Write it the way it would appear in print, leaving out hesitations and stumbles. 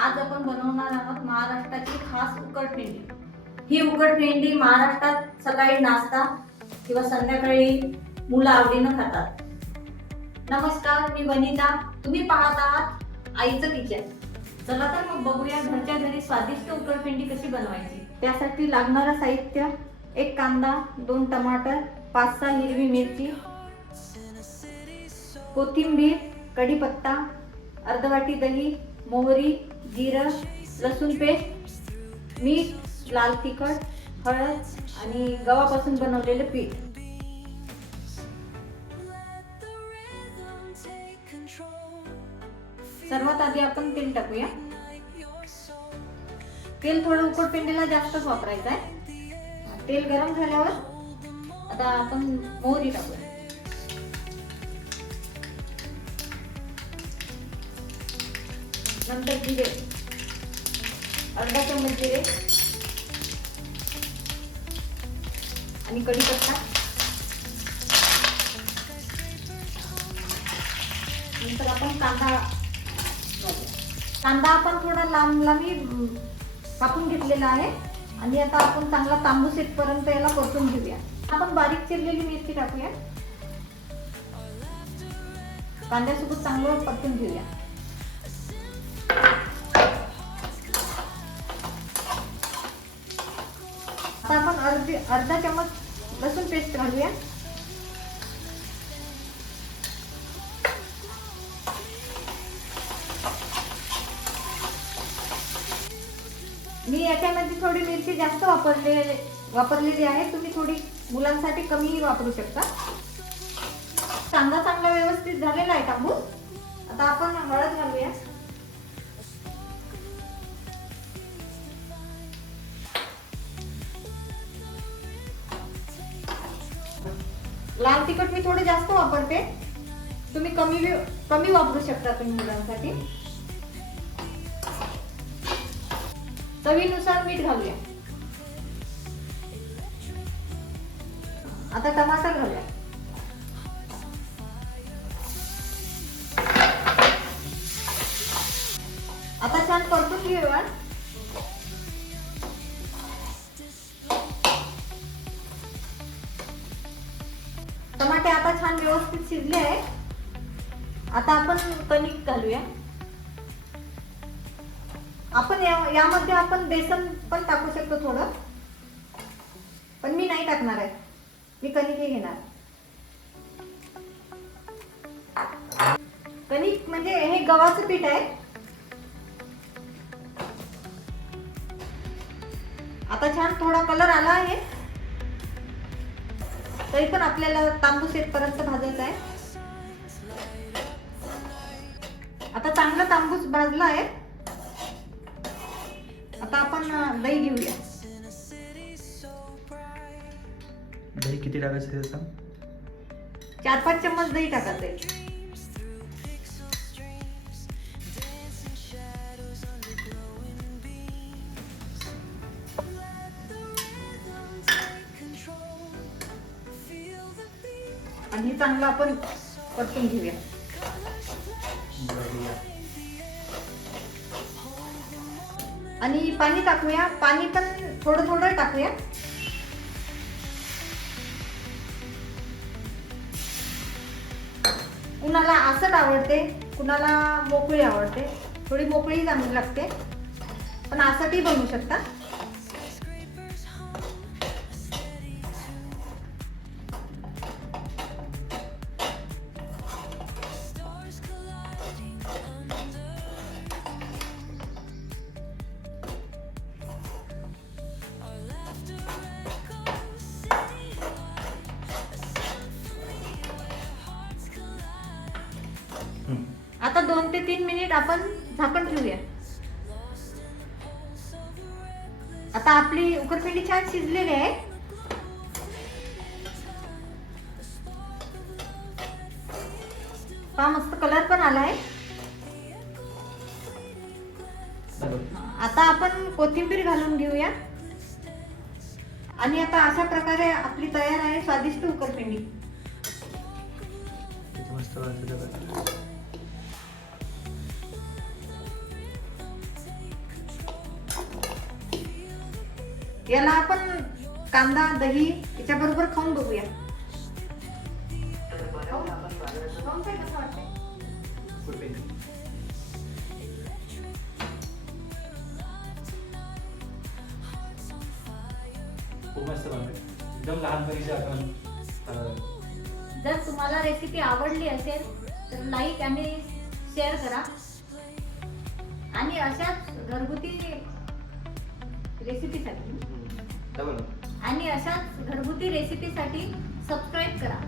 आज आपण बनवणार आहोत महाराष्ट्राची खास उकडपेंडी। ही उकडपेंडी महाराष्ट्रात सकाळी नाश्ता किंवा संध्याकाळी मुलं आवडीनं खातात। नमस्कार, मी वनिता, तुम्ही पाहत आहात आईचं किचन। चला तर मग बघूया घरच्या घरी स्वादिष्ट उकडपेंडी कशी बनवायची। त्यासाठी लागणारं साहित्य: एक कांदा, 2 टमाटर, 5-6 हिरवी मिरची, कोथिंबीर, कढीपत्ता, अर्ध वाटी दही, मोहरी, जिरं, लसूण पेस्ट, मीठ, लाल तिखट, हळद आणि गव्हापासून बनवलेले पीठ। सर्वात आधी आपण तेल टाकूया। तेल थोडं उकडपेंडीला जास्तच वापरायचं आहे। तेल गरम झाल्यावर आता आपण मोहरी टाकूया। नंतर जिरे, अर्धा चमच जिरे आणि कढीपत्ता। नंतर आपण कांदा घालूया। कांदा आपण थोडा लांब लांबी कापून घेतलेला आहे आणि आता आपण चांगला तांबूस येईपर्यंत याला परतून घेऊया। आपण बारीक चिरलेली मिरची टाकूया। कांद्यासोबत चांगलं परतून घेऊया। आता आपण अर्धा चमच लसूण पेस्ट घालूया। मी याच्यामध्ये थोडी मिरची जास्त वापरलेली आहे। तुम्ही थोडी मुलांसाठी कमी वापरू शकता। कांदा चांगला व्यवस्थित झालेला आहे तांबूस। आता आपण हळद घालूया। लाल तिखट मी थोडे जास्त वापरते, तुम्ही कमी वापरू शकता तुम्ही मुलांसाठी। चवीनुसार मीठ घालूया। आता टमाटर घालूया। आता छान परतून घेऊया। टमाटे आता छान व्यवस्थित शिजले आहे। आता आपण कणिक घालूया। आपण यामध्ये आपण बेसन पण टाकू शकतो थोडं, पण मी नाही टाकणार आहे, मी कणिक घेणार। कणिक म्हणजे हे गव्हाचं पीठ आहे। आता छान थोडा कलर आला आहे, तरी पण आपल्याला तांबूस येईपर्यंत भाजायचं आहे। आता चांगला तांबूस भाजला आहे। आता आपण दही घेऊया। दही किती टाकायचं त्याचा? 4-5 चम्मच दही टाकायचं आहे। आणि चांगलं आपण परतून घेऊया। आणि पाणी टाकूया। पाणी पण थोडं थोडं टाकूया। कुणाला आसट आवडते, कुणाला मोकळी आवडते। थोडी मोकळी चांगली लागते, पण आसटही बनवू शकता। आता 2 ते 3 मिनिट आपण झाकण ठेवूया। आता आपली उकडपेंडी छान शिजलेली आहे। पहा, मस्त कलर पण आला आहे। आता आपण कोथिंबीर घालून घेऊया। आणि आता अशा प्रकारे आपली तयार आहे स्वादिष्ट उकडपेंडी। मस्त वाटतं. याला आपण कांदा दही याच्याबरोबर खाऊन बघूया. खाऊन काय कसं वाटतंय? खूप मस्त बनते. एकदम लहानपणीची आठवण. जर तुम्हाला रेसिपी आवडली असेल तर लाईक आणि शेअर करा आणि अशाच घरगुती रेसिपीसाठी सबस्क्राईब करा.